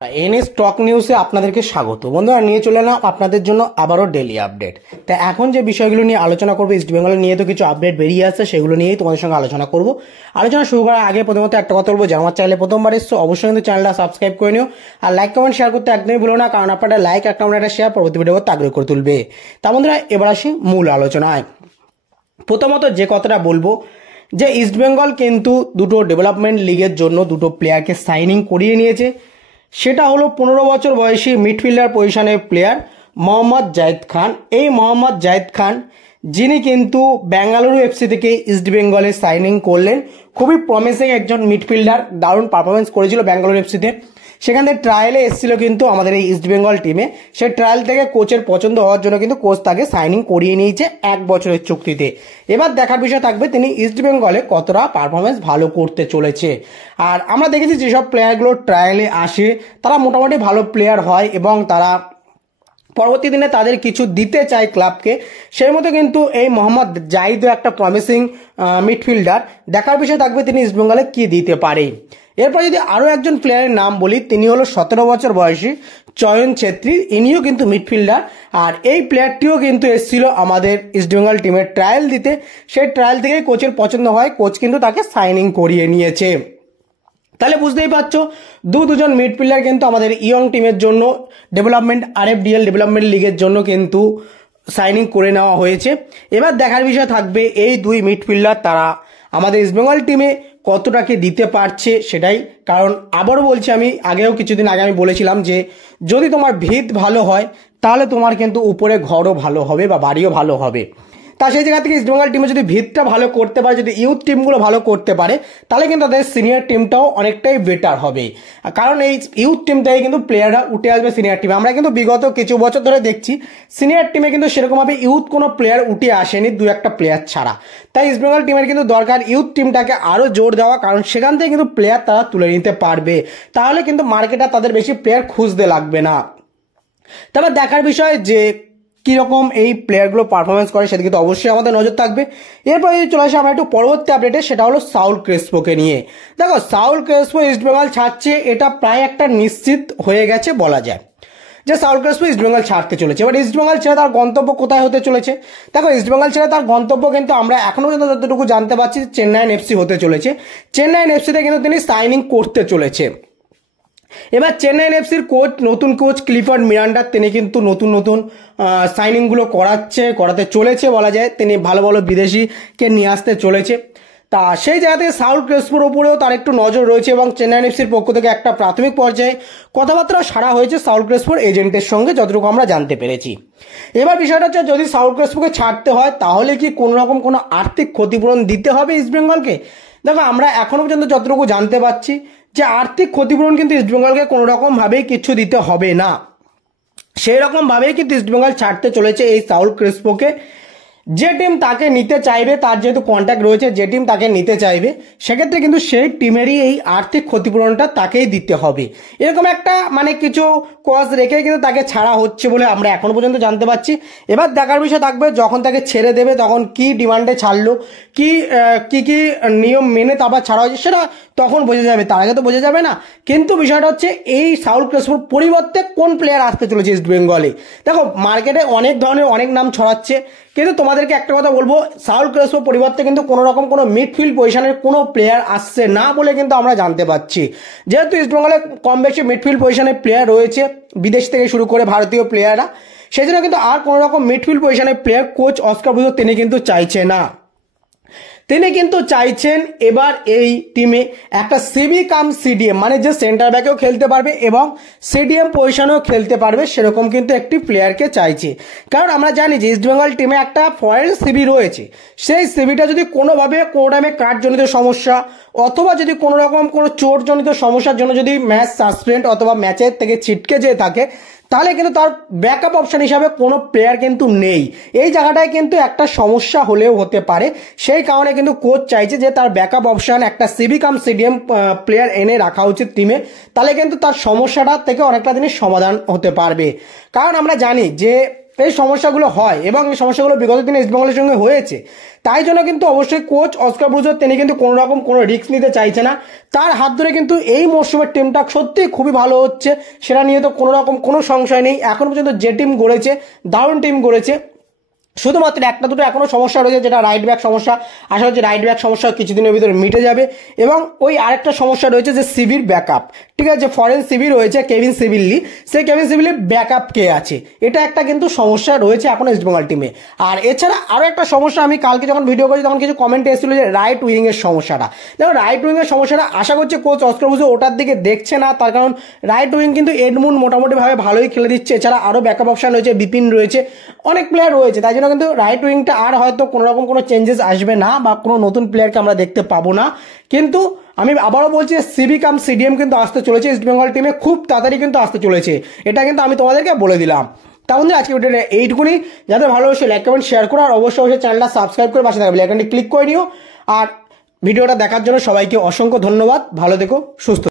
NS stock নিউজে আপনাদেরকে স্বাগত। বন্ধুরা, নিয়ে চলে এলাম আপনাদের জন্য আবারও ডেলি আপডেট। তা এখন যে বিষয়গুলো নিয়ে আলোচনা করবো, ইস্ট বেঙ্গল নিয়ে তো কিছু আপডেট বেরিয়ে আসছে, সেগুলো নিয়েই তোমাদের সঙ্গে আলোচনা করব। আলোচনা শুরু করার আগে প্রথমত একটা কথা বলবো, যারা আমার চ্যানেলে প্রথমবার এসছো অবশ্যই কিন্তু চ্যানেলটা সাবস্ক্রাইব করে নিও, আর লাইক কমেন্ট শেয়ার করতে একদমই ভুলো না, কারণ আপনারা লাইক একটা একটা শেয়ার পরবর্তী ভিডিও করতে আগ্রহ করে তুলবে। তা বন্ধুরা, এবার আসি মূল আলোচনায়। প্রথমত যে কথাটা বলবো যে ইস্ট বেঙ্গল কিন্তু দুটো ডেভেলপমেন্ট লিগের জন্য দুটো প্লেয়ারকে সাইনিং করিয়ে নিয়েছে। সেটা হলো 15 বছর বয়সী মিডফিল্ডার পজিশনের প্লেয়ার মোহাম্মদ জাহিদ খান। এই মোহাম্মদ জাহিদ খান যিনি কিন্তু বেঙ্গালুরু এফসি থেকে ইস্ট বেঙ্গলে সাইনিং করলেন। খুবই প্রমিসিং একজন মিডফিল্ডার, দারুণ পারফরমেন্স করেছিল বেঙ্গালুরু এফসিতে। সেখান থেকে ট্রায়ালে এসেছিল কিন্তু আমাদের এই ইস্ট বেঙ্গল টিমে। সে ট্রায়াল থেকে কোচের পছন্দ হওয়ার জন্য কিন্তু কোচ তাকে সাইনিং করিয়ে নিয়েছে 1 বছরের চুক্তিতে। এবার দেখার বিষয় থাকবে তিনি ইস্ট বেঙ্গলে কতটা পারফরমেন্স ভালো করতে চলেছে। আর আমরা দেখেছি যেসব প্লেয়ারগুলো ট্রায়ালে আসে তারা মোটামুটি ভালো প্লেয়ার হয় এবং তারা পরবর্তী দিনে তাদের কিছু দিতে চায় ক্লাবকে। সেই মতো কিন্তু এই মোহাম্মদ জাহিদও একটা প্রমিসিং মিডফিল্ডার। দেখার বিষয় থাকবে তিনি ইস্ট বেঙ্গলে কি দিতে পারে। এরপর যদি আরো একজন প্লেয়ারের নাম বলি, তিনি হলো 17 বছর বয়সী চয়ন ছেত্রী। ইনিও কিন্তু মিডফিল্ডার, আর এই প্লেয়ারটিও কিন্তু এসেছিল আমাদের ইস্ট বেঙ্গল টিমের ট্রায়াল দিতে। সেই ট্রায়াল থেকেই কোচের পছন্দ হয়, কোচ কিন্তু তাকে সাইনিং করিয়ে নিয়েছে। তাহলে বুঝতেই পারছো দুজন মিডফিল্ডার কিন্তু আমাদের ইয়ং টিমের জন্য ডেভেলপমেন্ট আরএফডিএল ডেভেলপমেন্ট লিগের জন্য কিন্তু সাইনিং করে নেওয়া হয়েছে। এবার দেখার বিষয় থাকবে এই দুই মিডফিল্ডার তারা আমাদের ইস্টবেঙ্গল টিমে কতটাকে দিতে পারছে সেটাই। কারণ আবারও বলছি, আমি আগেও কিছুদিন আগে আমি বলেছিলাম যে যদি তোমার ভিত ভালো হয় তাহলে তোমার কিন্তু উপরে ঘরও ভালো হবে বা বাড়িও ভালো হবে। তা সেই জায়গা থেকে ইস্টবেঙ্গল টিমে যদি ভিতটা ভালো করতে পারে, যদি ইউথ টিমগুলো ভালো করতে পারে, তাহলে কিন্তু তাদের সিনিয়র টিমটাও অনেকটাই বেটার হবে। কারণ এই ইউথ টিম থেকে কিন্তু প্লেয়াররা উঠে আসবে সিনিয়র টিমে। আমরা কিন্তু বিগত কিছু বছর ধরে দেখছি সিনিয়র টিমে কিন্তু সেরকমভাবে ইউথ কোনো প্লেয়ার উঠে আসেনি, 2-1 প্লেয়ার ছাড়া। তাই ইস্টবেঙ্গল টিমের কিন্তু দরকার ইউথ টিমটাকে আরও জোর দেওয়া, কারণ সেখান থেকে কিন্তু প্লেয়ার তারা তুলে নিতে পারবে। তাহলে কিন্তু মার্কেটে তাদের বেশি প্লেয়ার খুঁজতে লাগবে না। তবে দেখার বিষয় যে কিরকম এই প্লেয়ারগুলো পারফরমেন্স করে সেদিকে তো অবশ্যই আমাদের নজর থাকবে। এরপর যদি চলে আসে আমরা একটু পরবর্তী আপডেটে, সেটা হলো সাউল ক্রেসপোকে নিয়ে। দেখো, সাউল ক্রেসপো ইস্টবেঙ্গল ছাড়ছে, এটা প্রায় একটা নিশ্চিত হয়ে গেছে বলা যায় যে সাউল ক্রেসপো ইস্টবেঙ্গল ছাড়তে চলেছে। এবার ইস্টবেঙ্গল ছেড়ে তার গন্তব্য কোথায় হতে চলেছে? দেখো, ইস্টবেঙ্গল ছেড়ে তার গন্তব্য কিন্তু আমরা এখনো পর্যন্ত যতটুকু জানতে পারছি চেন্নাইন এফসি হতে চলেছে। চেন্নাইন এফসিতে কিন্তু তিনি সাইনিং করতে চলেছে। এবার চেন্নাইন এফসির কোচ, নতুন কোচ ক্লিফার্ড মিরান্ডা, তিনি কিন্তু নতুন সাইনিংগুলো করাতে চলেছে বলা যায়। তিনি ভালো ভালো বিদেশিকে নিয়ে আসতে চলেছে। তা সেই জায়গা থেকে সাউল ক্রেসপোর ওপরেও তার একটু নজর রয়েছে এবং চেন্নাইন এফসির পক্ষ থেকে একটা প্রাথমিক পর্যায়ে কথাবার্তা সারা হয়েছে সাউল ক্রেসপোর এজেন্টের সঙ্গে, যতটুকু আমরা জানতে পেরেছি। এবার বিষয়টা হচ্ছে, যদি সাউল ক্রেসপোকে ছাড়তে হয় তাহলে কি কোনো রকম কোনো আর্থিক ক্ষতিপূরণ দিতে হবে ইস্টবেঙ্গলকে? দেখো, আমরা এখনো পর্যন্ত যতটুকু জানতে পারছি যে আর্থিক ক্ষতিপূরণ কিন্তু ইস্টবেঙ্গলকে কোনো রকম ভাবেই কিছু দিতে হবে না। সেই রকম ভাবেই কিন্তু ইস্টবেঙ্গল ছাড়তে চলেছে এই সাউল ক্রেসপোকে। যে টিম তাকে নিতে চাইবে, তার যেহেতু কন্ট্যাক্ট রয়েছে, যে টিম তাকে নিতে চাইবে সেক্ষেত্রে কিন্তু সেই টিমেরই এই আর্থিক ক্ষতিপূরণটা তাকেই দিতে হবে। এরকম একটা কিছু কজ রেখে কিন্তু তাকে ছাড়া হচ্ছে বলে আমরা এখনো পর্যন্ত জানতে পারছি। এবার দেখার বিষয় থাকবে যখন তাকে ছেড়ে দেবে তখন কি ডিমান্ডে ছাড়লো, কি কি নিয়ম মেনে তারপর ছাড়া হয়েছে সেটা তখন বোঝা যাবে, তার আগে তো বোঝা যাবে না। কিন্তু বিষয়টা হচ্ছে এই সাউল ক্রেসপোর পরিবর্তে কোন প্লেয়ার আসতে চলেছে ইস্ট বেঙ্গলে। দেখো, মার্কেটে অনেক ধরনের অনেক নাম ছড়াচ্ছে, কিন্তু তোমাদেরকে একটা কথা বলবো, সাউল ক্রেসপোর পরিবর্তে কিন্তু কোনো রকম কোনো মিডফিল্ড পজিশনের কোনো প্লেয়ার আসছে না বলে কিন্তু আমরা জানতে পারছি। যেহেতু ইস্টবেঙ্গলে কম বেশি মিডফিল্ড পজিশনের প্লেয়ার রয়েছে, বিদেশ থেকে শুরু করে ভারতীয় প্লেয়াররা, সেই জন্য কিন্তু আর কোনো রকম মিডফিল্ড পজিশনের প্লেয়ার কোচ অস্কার ব্রুজো তিনি কিন্তু চাইছে না। তিনি কিন্তু চাইছেন এবার এই টিমে একটা সিবি কাম সিডিএম, যে সেন্টার ব্যাকেও খেলতে পারবে এবং সিডিএম পজিশনেও খেলতে পারবে, সেরকম কিন্তু একটি প্লেয়ারকে চাইছে। কারণ আমরা জানি যে ইস্টবেঙ্গল টিমে একটা ফরেন সিবি রয়েছে, সেই সিবিটা যদি কোনোভাবে কোনো টাইমে কার্ডজনিত সমস্যা অথবা যদি কোনো রকম কোনো চোটজনিত সমস্যার জন্য যদি ম্যাচ সাসপেন্ড অথবা ম্যাচের থেকে ছিটকে যেয়ে থাকে, তাহলে কিন্তু তার ব্যাকআপ অপশন হিসাবে কোনো প্লেয়ার কিন্তু নেই। এই জায়গাটায় কিন্তু একটা সমস্যা হলেও হতে পারে। সেই কারণে কিন্তু কোচ চাইছে যে তার ব্যাকআপ অপশন একটা সিবি কাম সিডিএম প্লেয়ার এনে রাখা উচিত টিমে, তাহলে কিন্তু তার সমস্যাটা থেকে অনেকটা দিনের সমাধান হতে পারবে। কারণ আমরা জানি যে এই সমস্যাগুলো হয় এবং এই সমস্যাগুলো বিগত দিনে ইস্টবেঙ্গলের সঙ্গে হয়েছে। তাই জন্য কিন্তু অবশ্যই কোচ অস্কার ব্রুজো তিনি কিন্তু কোনো রকম কোনো রিস্ক নিতে চাইছে না। তার হাত ধরে কিন্তু এই মরশুমের টিমটা সত্যি খুবই ভালো হচ্ছে, সেটা নিয়ে তো কোনো রকম কোনো সংশয় নেই। এখন পর্যন্ত যে টিম গড়েছে দারুণ টিম গড়েছে, শুধুমাত্র একটা দুটো এখনো সমস্যা রয়েছে, যেটা রাইট ব্যাক সমস্যা। আশা হচ্ছে রাইট ব্যাক সমস্যা কিছুদিনের ভিতরে মিটে যাবে। এবং ওই আরেকটা সমস্যা রয়েছে যে সিবির ব্যাকআপ, ঠিক আছে, ফরেন সিবি রয়েছে কেভিন সিভিল্লি, সেই কেভিন সিভিলির ব্যাকআপ কে আছে, এটা একটা কিন্তু সমস্যা রয়েছে এখন ইস্টবেঙ্গল টিমে। আর এছাড়া আরও একটা সমস্যা, আমি কালকে যখন ভিডিও করি তখন কিছু কমেন্ট এসেছিল যে রাইট উইং এর সমস্যাটা। দেখো রাইট উইং এর সমস্যাটা আশা করছি কোচ অস্কার ব্রুজো ওটার দিকে দেখছে না, তার কারণ রাইট উইং কিন্তু এডমুন্ড মোটামুটি ভাবে ভালোই খেলে দিচ্ছে। এছাড়া আরও ব্যাকআপ অপশন রয়েছে, বিপিন রয়েছে, অনেক প্লেয়ার রয়েছে। তাই জন্য কিন্তু রাইট উইংটা আর হয়তো কোনো রকম কোনো চেঞ্জেস আসবে না বা কোনো নতুন প্লেয়ারকে আমরা দেখতে পাবো না। কিন্তু আমি আবারও বলছি সিবি কাম সিডিএম কিন্তু আসতে চলেছে ইস্টবেঙ্গল টিমে, খুব তাড়াতাড়ি কিন্তু আসতে চলেছে, এটা কিন্তু আমি তোমাদেরকে বলে দিলাম। তা বন্ধুরা আজকে ভিডিওটা এইটুকুনি, যাদের ভালো অবশ্যই লাইক কমেন্ট শেয়ার করো, আর অবশ্যই চ্যানেলটা সাবস্ক্রাইব করে পাশে থাকবে বেল আইকনটি ক্লিক করে নিও। আর ভিডিওটা দেখার জন্য সবাইকে অসংখ্য ধন্যবাদ, ভালো থেকো, সুস্থ।